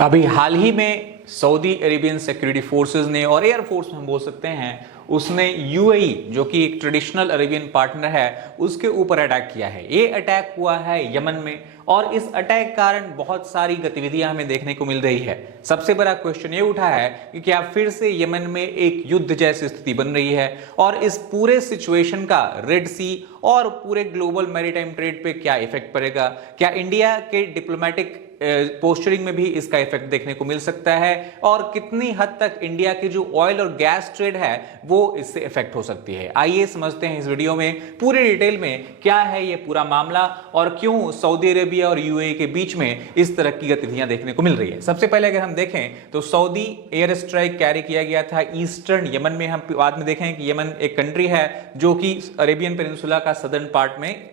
अभी हाल ही में Saudi Arabian security forces ने और एयर फोर्स में हम बोल सकते हैं उसने यूएई जो कि एक ट्रेडिशनल अरेबियन पार्टनर है उसके ऊपर अटैक किया है। ये अटैक हुआ है यमन में और इस अटैक कारण बहुत सारी गतिविधियां हमें देखने को मिल रही है। सबसे बड़ा क्वेश्चन ये उठा है कि क्या फिर से यमन में एक युद्ध जैसी स्थिति बन रही है और इस पूरे सिचुएशन का रेड सी और पूरे ग्लोबल मैरीटाइम ट्रेड पे क्या इफेक्ट पड़ेगा। क्या इंडिया के डिप्लोमेटिक पोस्चरिंग में भी इसका इफेक्ट देखने को मिल सकता है और कितनी हद तक इंडिया की जो ऑयल और गैस ट्रेड है वो इससे इफेक्ट हो सकती है। आइए समझते हैं इस वीडियो में पूरे डिटेल में क्या है ये पूरा मामला और क्यों सऊदी अरेबिया और यूएई के बीच में इस तरह की गतिविधियां देखने को मिल रही है। सबसे पहले अगर हम देखें तो सऊदी एयर स्ट्राइक कैरी किया गया था ईस्टर्न यमन में। हम बाद में देखें कि यमन एक कंट्री है जो कि अरेबियन पेनिनसुला का सदर्न पार्ट में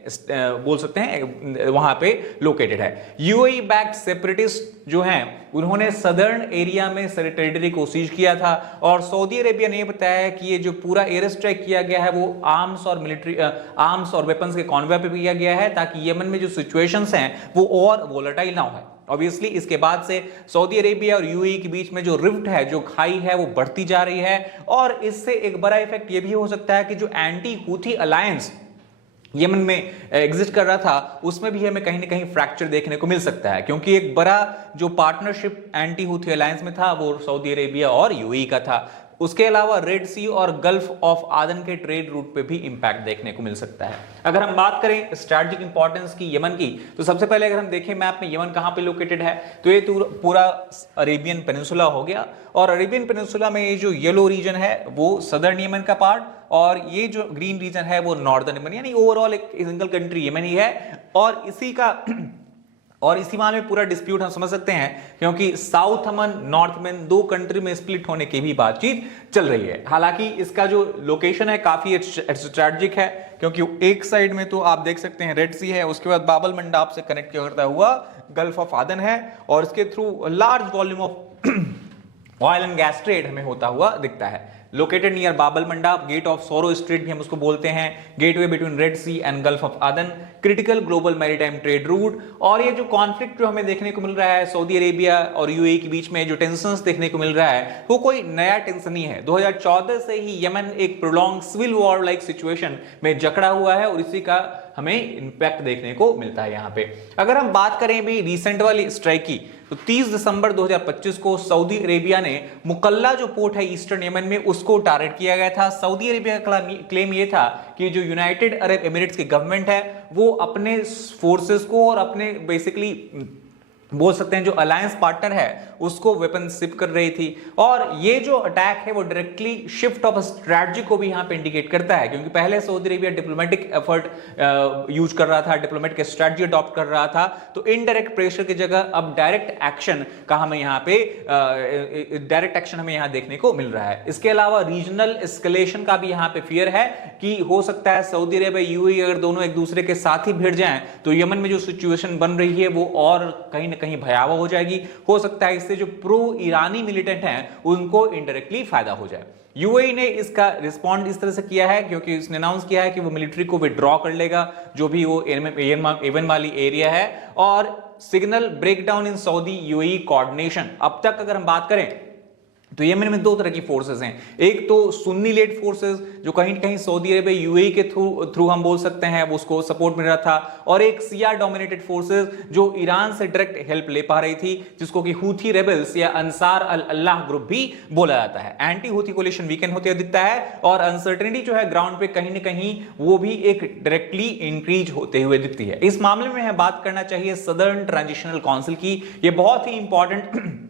बोल सकते हैं वहां पे लोकेटेड है। यूएई बैक सेपरेटिस्ट जो हैं उन्होंने सदर्न एरिया में टेरिटरी को सीज किया था और सऊदी अरेबिया ने बताया है कि ये जो पूरा एयर स्ट्राइक किया गया है वो आर्म्स और मिलिट्री आर्म्स और वेपन्स के कॉन्वॉय पे किया गया है ताकि यमन में जो सिचुएशंस हैं वो और वोलेटाइल ना हो। ऑब्वियसली इसके बाद से सऊदी अरेबिया और यूएई के बीच में जो रिफ्ट है जो खाई है वो बढ़ती जा रही है और इससे एक बड़ा इफेक्ट ये भी हो सकता है कि जो एंटी हूथी अलायंस यमन में एग्जिस्ट कर रहा था उसमें भी हमें कहीं ना कहीं फ्रैक्चर देखने को मिल सकता है क्योंकि एक बड़ा जो पार्टनरशिप एंटी हूथी अलायंस में था वो सऊदी अरेबिया और यूएई का था। उसके अलावा रेड सी और गल्फ ऑफ आदन के ट्रेड रूट पे भी इंपैक्ट देखने को मिल सकता है। अगर हम बात करें स्ट्रैटेजिक इंपॉर्टेंस की यमन की तो सबसे पहले अगर हम देखें मैप में यमन कहां पे लोकेटेड है तो ये पूरा अरेबियन पेनिनसुला हो गया और अरेबियन पेनिनसुला में ये जो येलो रीजन है वो सदर्न यमन का पार्ट और ये जो ग्रीन रीजन है वो नॉर्दर्न यमन यानी ओवरऑल एक सिंगल कंट्री यमन ही है। और इसी मामले में पूरा डिस्प्यूट हम समझ सकते हैं क्योंकि साउथ यमन नॉर्थ यमन दो कंट्री में स्प्लिट होने की भी बातचीत चल रही है। हालांकि इसका जो लोकेशन है काफी स्ट्रैटेजिक है क्योंकि एक साइड में तो आप देख सकते हैं रेड सी है, उसके बाद बाबल मंडाब से कनेक्ट करता हुआ गल्फ ऑफ आदन है और इसके through large volume of oil and gas trade हमें होता हुआ दिखता है। Located near Bab el Mandeb, gate of sorrow strait भी हम उसको बोलते हैं, gateway between Red Sea and Gulf of Aden, critical global maritime trade route. और ये जो कॉन्फ्लिक्ट जो हमें देखने को मिल रहा है सऊदी अरेबिया और यूएई के बीच में जो टेंशंस देखने को मिल रहा है वो कोई नया टेंशन नहीं है। 2014 से ही यमन एक prolong civil war like situation में जकड़ा हुआ है और इसी का हमें इंपैक्ट देखने को मिलता है यहाँ पे। अगर हम बात करें भी रिसेंट वाली स्ट्राइक की तो 30 दिसंबर 2025 को सऊदी अरेबिया ने मुकल्ला जो पोर्ट है ईस्टर्न यमन में उसको टारगेट किया गया था। सऊदी अरेबिया का क्लेम ये था कि जो यूनाइटेड अरब एमिरेट्स की गवर्नमेंट है वो अपने फोर्सेस को और अपने बेसिकली बोल सकते हैं जो अलायंस पार्टनर है उसको वेपन शिप कर रही थी और ये जो अटैक है वो डायरेक्टली शिफ्ट ऑफ स्ट्रैटेजी को भी यहां पे इंडिकेट करता है क्योंकि पहले Saudi Arabia diplomatic effort use कर रहा था, डिप्लोमेटिक स्ट्रैटेजी अडॉप्ट कर रहा था। तो इनडायरेक्ट प्रेशर की जगह अब डायरेक्ट एक्शन का हमें यहाँ पे डायरेक्ट एक्शन हमें यहाँ देखने को मिल रहा है। इसके अलावा रीजनल एस्केलेशन का भी यहाँ पे फियर है कि हो सकता है सऊदी अरेबिया यूएई अगर दोनों एक दूसरे के साथ ही भिड़ जाएं तो यमन में जो सिचुएशन बन रही है वो और कहीं ना कहीं भयावह हो जाएगी। हो सकता है इससे जो प्रो ईरानी मिलिटेंट हैं उनको इनडायरेक्टली फायदा हो जाए। यूएई ने इसका रिस्पॉन्ड इस तरह से किया है क्योंकि उसने अनाउंस किया है कि वो मिलिट्री को विड्रॉ कर लेगा जो भी वो एवन वाली एरिया है और signal breakdown in Saudi UAE coordination. अब तक अगर हम बात करें तो यमन में दो तरह की फोर्सेस हैं, एक तो सुन्नी लेड फोर्सेस जो कहीं कहीं सऊदी अरेबिया यूएई के थ्रू हम बोल सकते हैं वो उसको सपोर्ट मिल रहा था और एक शिया डोमिनेटेड फोर्सेस जो ईरान से डायरेक्ट हेल्प ले पा रही थी जिसको कि हूथी रेबल्स या अंसार अल अल्लाह ग्रुप भी बोला जाता है। एंटी हूथी कोलिशन वीकेंड होते दिखता है और अनसर्टेनिटी जो है ग्राउंड पे कहीं ना कहीं वो भी एक डायरेक्टली इंक्रीज होते हुए दिखती है। इस मामले में हमें बात करना चाहिए सदर्न ट्रांजिशनल काउंसिल की। ये बहुत ही इंपॉर्टेंट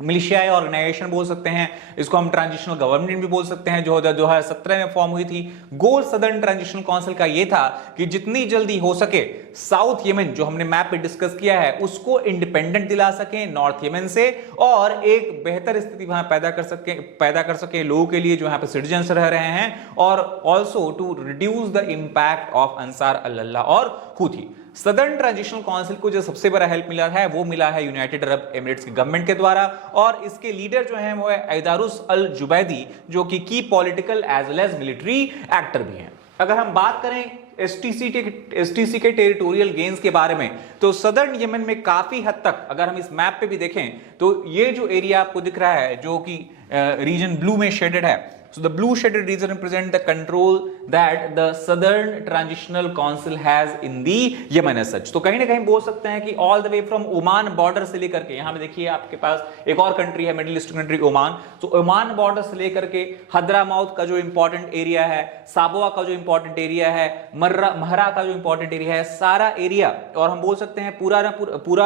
मिलिशिया ऑर्गेनाइजेशन बोल सकते हैं, इसको हम ट्रांजिशनल गवर्नमेंट भी बोल सकते हैं, जो 2017 में फॉर्म हुई थी। गोल सदर्न ट्रांजिशनल काउंसिल का ये था कि जितनी जल्दी हो सके साउथ यमन जो हमने मैप पे डिस्कस किया है उसको इंडिपेंडेंट दिला सके नॉर्थ यमन से और एक बेहतर स्थिति वहां पैदा कर सके लोगों के लिए जो यहाँ पे सिटीजन्स रह रहे हैं और also to reduce the impact of Ansar Allah और हूथी। सदर्न ट्रांजिशनल काउंसिल को जो सबसे बड़ा हेल्प मिला है वो मिला है यूनाइटेड अरब एमिरेट्स की गवर्नमेंट के द्वारा और इसके लीडर जो हैं वो है ऐदारुस अल जुबैदी जो कि की political as well as military actor भी हैं। अगर हम बात करें एसटीसी के टेरिटोरियल गेन्स के बारे में, तो सदर्न यमन में काफी हद तक अगर हम इस मैप पे भी देखें तो ये जो एरिया आपको दिख रहा है जो कि रीजन ब्लू में शेडेड है, so the blue shaded region represent the control that the southern transitional council has in the Yemen as such। तो कहीं ना कहीं बोल सकते हैं कि all the way from Oman border से लेकर के, यहां पे देखिए आपके पास एक और कंट्री है मिडिल ईस्ट कंट्री ओमान, तो ओमान बॉर्डर से लेकर के हद्रामाउत का जो इंपॉर्टेंट एरिया है, साबवा का जो इंपॉर्टेंट एरिया है, महरा का जो इंपॉर्टेंट एरिया है, सारा एरिया, और हम बोल सकते हैं पूरा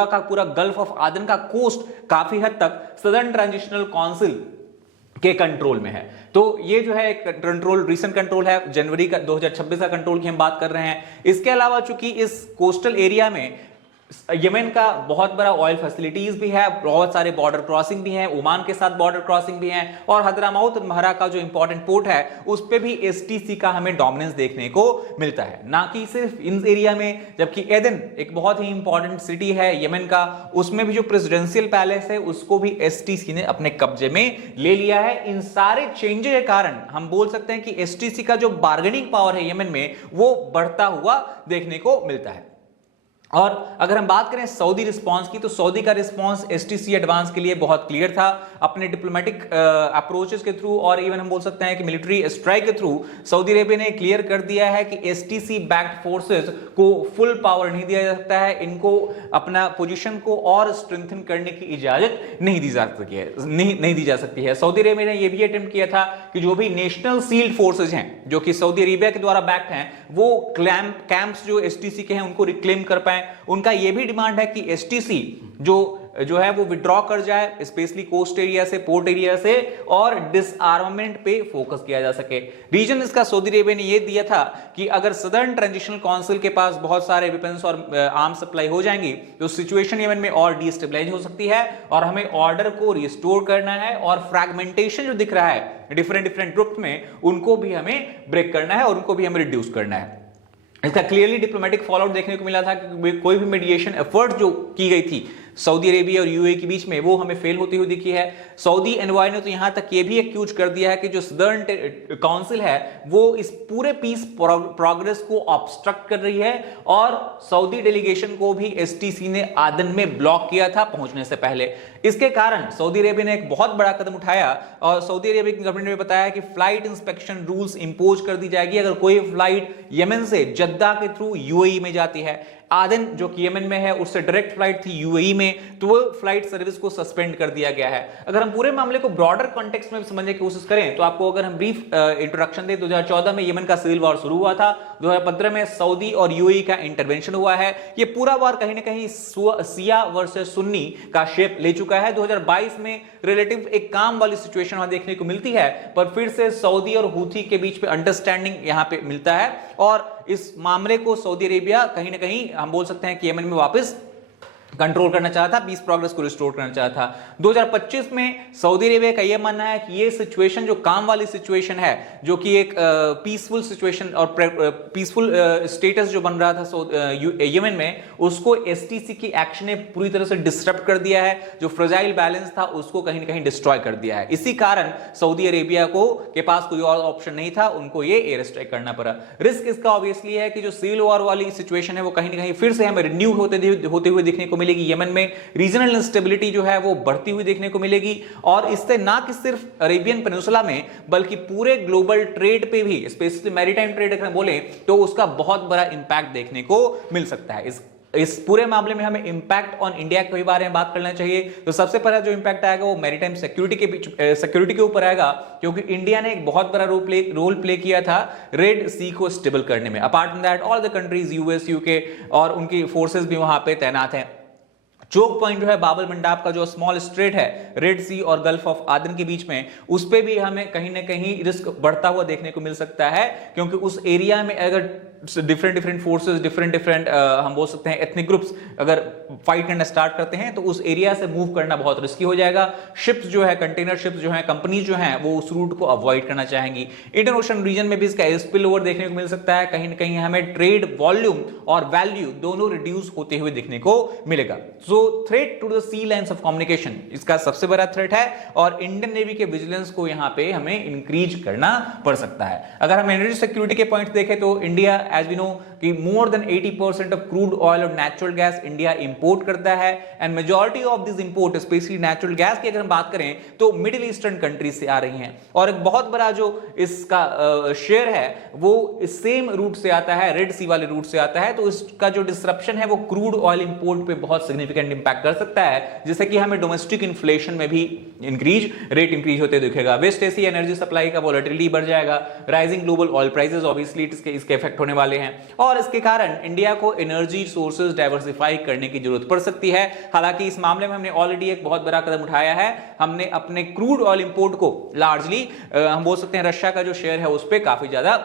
का पूरा गल्फ ऑफ आदन का कोस्ट काफी हद तक सदर्न ट्रांजिशनल काउंसिल के कंट्रोल में है। तो ये जो है एक कंट्रोल, रीसेंट कंट्रोल है, जनवरी का 2026 का कंट्रोल की हम बात कर रहे हैं। इसके अलावा चूंकि इस कोस्टल एरिया में यमन का बहुत बड़ा ऑयल फैसिलिटीज भी है, बहुत सारे बॉर्डर क्रॉसिंग भी हैं, ओमान के साथ बॉर्डर क्रॉसिंग भी है, और हद्रामाउत महरा का जो इंपॉर्टेंट पोर्ट है उस पे भी एसटीसी का हमें डोमिनेंस देखने को मिलता है, ना कि सिर्फ इन एरिया में। जबकि एदन एक बहुत ही इंपॉर्टेंट सिटी है यमन का, उसमें भी जो प्रेसिडेंशियल पैलेस है उसको भी एसटीसी ने अपने कब्जे में ले लिया है। इन सारे चेंजेस के कारण हम बोल सकते हैं कि एसटीसी का जो बार्गेनिंग पावर है यमन में वो बढ़ता हुआ देखने को मिलता है। और अगर हम बात करें सऊदी रिस्पांस की, तो सऊदी का रिस्पांस एसटीसी एडवांस के लिए बहुत क्लियर था। अपने डिप्लोमेटिक अप्रोचेस के थ्रू और इवन हम बोल सकते हैं कि मिलिट्री स्ट्राइक के थ्रू सऊदी अरेबिया ने क्लियर कर दिया है कि एसटीसी बैक्ड फोर्सेस को फुल पावर नहीं दिया जा सकता है, इनको अपना पोजीशन को और स्ट्रेंथन करने की इजाजत नहीं दी जा सकती है, नहीं दी जा सकती है। सऊदी अरेबिया ने यह भी अटेम्प्ट किया था कि जो भी नेशनल सील्ड फोर्सेज हैं जो कि सऊदी अरेबिया के द्वारा बैक्ड हैं, वो कैंप्स जो एसटीसी के हैं उनको रिक्लेम कर पाए। उनका यह भी डिमांड है कि एसटीसी जो है वो विड्रॉ कर जाए, स्पेशली कोस्ट एरिया से, पोर्ट एरिया से, और डिसआर्मामेंट पे फोकस किया जा सके। रीजन इसका सऊदी अरेबिया ने यह दिया था कि अगर सदर्न ट्रांजिशनल काउंसिल के पास बहुत सारे वेपन्स और आर्म्स सप्लाई हो जाएंगी तो सिचुएशन यमन में और डिस्टेबलाइज हो सकती है, और हमें ऑर्डर को रिस्टोर करना है, और फ्रैगमेंटेशन जो दिख रहा है डिफरेंट ग्रुप में, उनको भी हमें ब्रेक करना है और उनको भी हमें रिड्यूस करना है। इसका क्लियरली डिप्लोमेटिक फॉलोआउट देखने को मिला था कि कोई भी मीडिएशन एफर्ट जो की गई थी सऊदी अरेबिया और यूएई के बीच में, वो हमें फेल होती हुई दिखी है। सऊदी एनवॉय ने तो यहां तक ये भी एक्यूज कर दिया है कि जो सदर्न काउंसिल है वो इस पूरे पीस प्रोग्रेस को ऑब्स्ट्रक्ट कर रही है, और सऊदी डेलीगेशन को भी एसटीसी ने आदन में ब्लॉक किया था पहुंचने से पहले। इसके कारण सऊदी अरेबिया ने एक बहुत बड़ा कदम उठाया, और सऊदी अरेबिया की गवर्नमेंट ने बताया कि फ्लाइट इंस्पेक्शन रूल्स इंपोज कर दी जाएगी अगर कोई फ्लाइट यमन से जद्दा के थ्रू यूएई में जाती है। आदन जो कि यमन में है उससे डायरेक्ट फ्लाइट थी यूएई में, तो वो फ्लाइट सर्विस को सस्पेंड कर दिया गया है। अगर हम पूरे मामले को ब्रॉडर कॉन्टेक्स्ट में समझने की कोशिश करें तो आपको अगर हम ब्रीफ इंट्रोडक्शन दें, 2014 में यमन का सिविल वॉर शुरू हुआ था, 2015 में सऊदी और यूएई का इंटरवेंशन हुआ है। ये पूरा वॉर कहीं ना कहीं शिया वर्सेस सुन्नी का शेप ले चुका है। 2022 में रिलेटिव एक काम वाली सिचुएशन वहां देखने को मिलती है, पर फिर से सऊदी और हूथी के बीच में अंडरस्टैंडिंग यहां पे मिलता है, और इस मामले को सऊदी अरेबिया कहीं ना कहीं हम बोल सकते हैं कि यमन में वापस कंट्रोल करना चाहता था, पीस प्रोग्रेस को रिस्टोर करना चाहता था। 2025 में सऊदी अरेबिया का यह मानना है कि ये सिचुएशन जो काम वाली सिचुएशन है, जो कि एक पीसफुल सिचुएशन और पीसफुल स्टेटस जो बन रहा था यमन में, उसको एसटीसी की एक्शन ने पूरी तरह से डिस्टर्ब कर दिया है। जो फ्रेजाइल बैलेंस था उसको कहीं ना कहीं डिस्ट्रॉय कर दिया है। इसी कारण सऊदी अरेबिया को के पास कोई और ऑप्शन नहीं था, उनको ये एयर स्ट्राइक करना पड़ा। रिस्क इसका ऑब्वियसली है कि जो सिविल वॉर वाली सिचुएशन है वो कहीं ना कहीं फिर से हमें रिन्यू होते हुए देखने को मिलेगी। यमन में रीजनल इंस्टेबिलिटी जो है वो बढ़ती हुई देखने को मिलेगी, और इससे ना कि सिर्फ अरेबियन पेनिनसुला में बल्कि पूरे ग्लोबल ट्रेड पे भी, स्पेशली मैरीटाइम ट्रेड अगर बोले तो उसका बहुत बड़ा इंपैक्ट देखने को मिल सकता है। इस पूरे मामले में हमें इंपैक्ट ऑन इंडिया के बारे में बात करना चाहिए। तो सबसे पहला जो इंपैक्ट आएगा वो मैरीटाइम सिक्योरिटी के ऊपर आएगा, क्योंकि इंडिया ने एक बहुत बड़ा रोल प्ले किया था रेड सी को स्टेबल करने में। Apart from that all the countries US, UK और उनकी फोर्सेस भी वहां पे तैनात हैं। चोक पॉइंट जो है बाबल मंडाप का जो स्मॉल स्ट्रेट है रेड सी और गल्फ ऑफ आदन के बीच में, उस पे भी हमें कहीं ना कहीं रिस्क बढ़ता हुआ देखने को मिल सकता है, क्योंकि उस एरिया में अगर डिफरेंट फोर्सेस, डिफरेंट हम बोल सकते हैं एथनिक ग्रुप्स अगर फाइट करना स्टार्ट करते हैं तो उस एरिया से मूव करना बहुत रिस्की हो जाएगा। शिप्स जो है, कंटेनर शिप्स जो है, कंपनीज जो हैं वो उस रूट को अवॉइड करना चाहेंगी। इंडियन ओशन रीजन में भी इसका स्पिल ओवर देखने को मिल सकता है। कहीं ना कहीं हमें ट्रेड वॉल्यूम और वैल्यू दोनों रिड्यूस होते हुए देखने को मिलेगा। So threat to the sea lines of communication इसका सबसे बड़ा थ्रेट है, और इंडियन नेवी के विजिलेंस को यहां पे हमें इंक्रीज करना पड़ सकता है। अगर हम एनर्जी सिक्योरिटी के पॉइंट देखें तो इंडिया एज वी नो कि more than 80% of crude oil और नेचुरल गैस इंडिया इंपोर्ट करता है and majority of this import specially natural gas की अगर हम बात करें तो मिडिल ईस्टर्न कंट्रीज से आ रही हैं और एक बहुत बड़ा जो इसका शेयर है वो सेम रूट से आता है, रेड सी वाले रूट से आता है। तो इसका जो डिसरप्शन है वो क्रूड ऑयल इंपोर्ट पे बहुत सिग्निफिकेंट इंपैक्ट कर सकता है, जिससे कि हमें डोमेस्टिक इन्फ्लेशन में भी रेट इंक्रीज होते दिखेगा। वेस्ट एशिया एनर्जी सप्लाई का वोलेटिलिटी बढ़ जाएगा, rising global oil prices obviously इसके इफेक्ट होने वाले हैं और इसके कारण इंडिया को एनर्जी सोर्सेज डाइवर्सिफाई करने की जरूरत पड़ सकती है। हालांकि इस मामले में हमने ऑलरेडी एक बहुत बड़ा कदम उठाया है, हमने अपने क्रूड ऑयल इंपोर्ट को लार्जली हम बोल सकते हैं रशिया का जो शेयर है उस पर काफी ज्यादा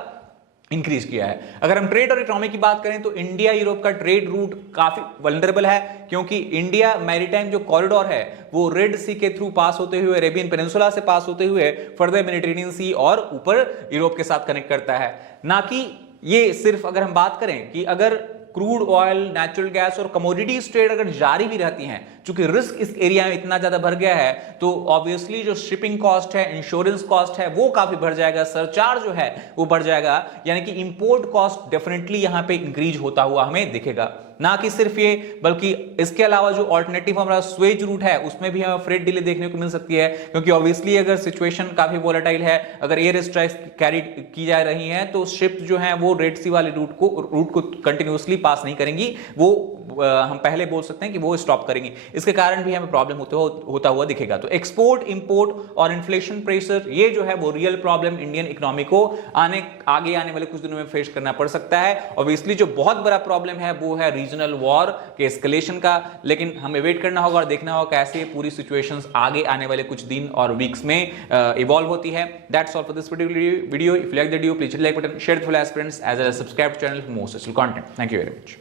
इंक्रीज किया है। अगर हम ट्रेड और इकोनॉमी की बात करें तो इंडिया यूरोप का ट्रेड रूट काफी वल्नरेबल है, क्योंकि इंडिया मैरीटाइम जो कॉरिडोर है वो रेड सी के थ्रू पास होते हुए अरेबियन पेनिनसुला से पास होते हुए फर्दर मेडिटेरेनियन सी और ऊपर यूरोप के साथ कनेक्ट करता है। ना कि ये सिर्फ अगर हम बात करें कि अगर क्रूड ऑयल, नेचुरल गैस और कमोडिटीज ट्रेड अगर जारी भी रहती हैं, चूंकि रिस्क इस एरिया में इतना ज्यादा बढ़ गया है तो ऑब्वियसली जो शिपिंग कॉस्ट है, इंश्योरेंस कॉस्ट है वो काफी बढ़ जाएगा, सरचार्ज जो है वो बढ़ जाएगा, यानी कि इंपोर्ट कॉस्ट डेफिनेटली यहां पे इंक्रीज होता हुआ हमें दिखेगा। ना कि सिर्फ ये बल्कि इसके अलावा जो ऑल्टरनेटिव हमारा स्वेज रूट है उसमें भी हमें फ्रेट डिले देखने को मिल सकती है, क्योंकि ऑब्वियसली अगर सिचुएशन काफी वोलेटाइल है, अगर एयर स्ट्राइक्स कैरी की जा रही हैं तो शिप जो है वो रेड सी वाले रूट को कंटिन्यूअसली पास नहीं करेंगी, वो हम पहले बोल सकते हैं कि वो स्टॉप करेंगे। इसके कारण भी हमें प्रॉब्लम होता हुआ दिखेगा। तो एक्सपोर्ट, इंपोर्ट और इन्फ्लेशन प्रेशर ये जो है वो रियल प्रॉब्लम इंडियन इकोनॉमी को आगे आने वाले कुछ दिनों में फेस करना पड़ सकता है। ऑब्वियसली जो बहुत बड़ा प्रॉब्लम है वो है रीजनल वॉर के एस्केलेशन का, लेकिन हमें वेट करना होगा और देखना होगा कैसे पूरी सिचुएशंस आगे आने वाले कुछ दिन और वीक्स में इवॉल्व होती है। That's all for this video. If you like the video please like button, share with friends as well as subscribe to channel for more such content. Thank you very much.